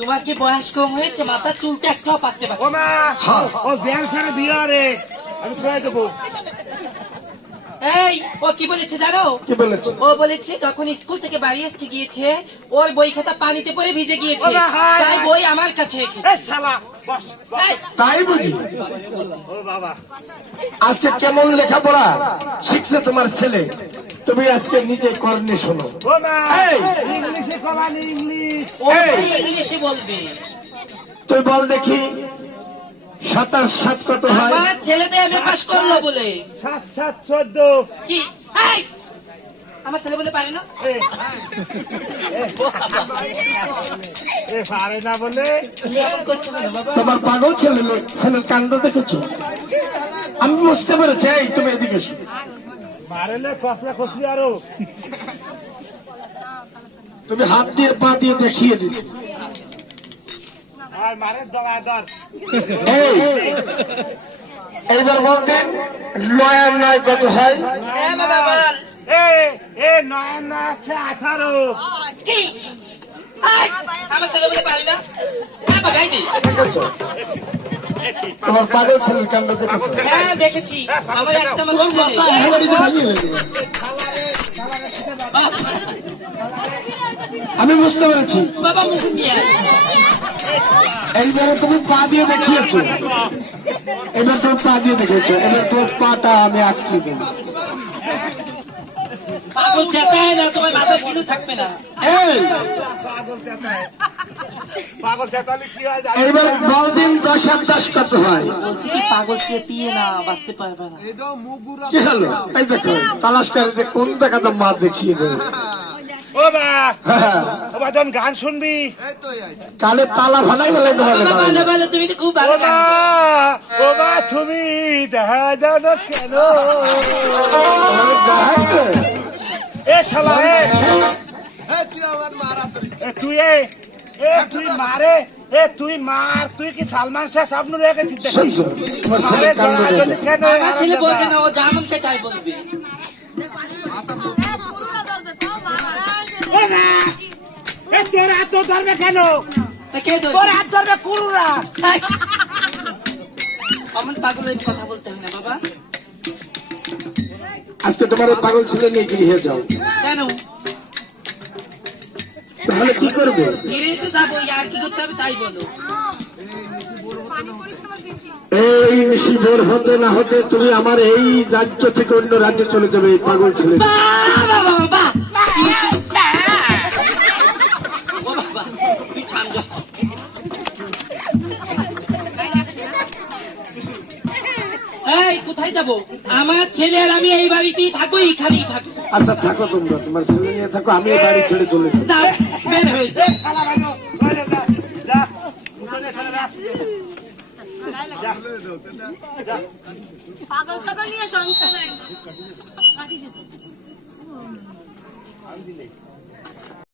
তোমার কি বয়স কম হয়েছে? মাথা চুলতে একটাও পাকতে পারছে ও মা, ও ব্যাংক সারা দিয়া রে। আমি খুঁয়ে দেবো। এই ও কি বলেছে জানো? কি বলেছে? ও বলেছে যখন স্কুল থেকে বাড়ি এসে গিয়েছে ওর বই খাতা পানিতে পড়ে ভিজে গিয়েছে। তাই বই আমার কাছে তাই বুঝি? আজকে কেমন লেখাপড়া? শিখছে তোমার ছেলে। তুমি আজকে নিজে কর্ণে শোনো। ও মা এই! ইংলিশে কমানি ইংলিশ। ও এই! ইংলিশে বলবে? তুই বল দেখি। সাতাশ সাত কত হয়? এম পাস করল বলে। সাত সাত চোদ্দ। কি? আমার ছেলে বলে পারে না? এ এ পারে না বলে? তোমার পাগল ছেলে ছেলের কাণ্ড দেখেছ? আমি বুঝতে পেরেছি এই তুমি এদিকে এসো। মারেলে কসলা কসলি আরও। তুমি হাত দিয়ে পা দিয়ে দেখিয়ে দিচ্ছ আর মারে দমা দর এই এইবার নয় কত হয়? হ্যাঁ আঠারো। হ্যাঁ তোমার পাগল ছেলের কাণ্ড হ্যাঁ দেখেছি। নেবে। আমি বুঝতে পেরেছি। বাবা। এইবারে তুমি পা দিয়ে দেখিয়েছো। এবার তুমি পা দিয়ে দেখেছ এবার তোমার পাটা আমি আটকে দেবো। পাগল চেতায় না তোমার মাথার কিছু থাকবে না। এই! পাগল চেতায় পাগল চেতালে কি হয় জানো? বল দিন দশ আর দশ কত হয়? বলছি কি পাগল চেতিয়ে না বাঁচতে পারবে না। কি হলো? এই দেখো তালাশ করে যে কোন জায়গাতে মা দেখিয়ে দেবে। হ্যাঁ, যখন গান শুনবি? কালে তালা ভালাই তোমার তুমি তো খুব ও ভালো ও বা তুমি দেখা যাও না কেন এ শালা এ। এ তুই এ এ তুই মারে। এ তুই মার। তুই কি সালমান শাহ সামনে রেখেছিস। কেন? ছেলে বলছে না ও কে তাই বলবে। তোর ধরবে কেন? তা কে ধরবে? তোর হাত ধরবে কুরুরা! অমন পাগলের কথা বলতে হয় না বাবা। আজকে তোমার পাগল ছেলে নিয়ে গৃহে যাও? কেন? তাহলে কি করবে? ফিরে যাব আর কি করতে হবে তাই বলো। এই নিশি বোর হতে না হতে তুমি আমার এই রাজ্য থেকে অন্য রাজ্যে চলে যাবে এই পাগল ছেলে এই কোথায় যাব? আমার ছেলে আর আমি এই বাড়িতেই থাকব এইখানেই থাকব। আচ্ছা থাকো তোমরা তোমার ছেলে নিয়ে থাকো আমি এই বাড়ি ছেড়ে চলে যাব বের হয়ে যা পাগল ছাগল নিয়ে সংসার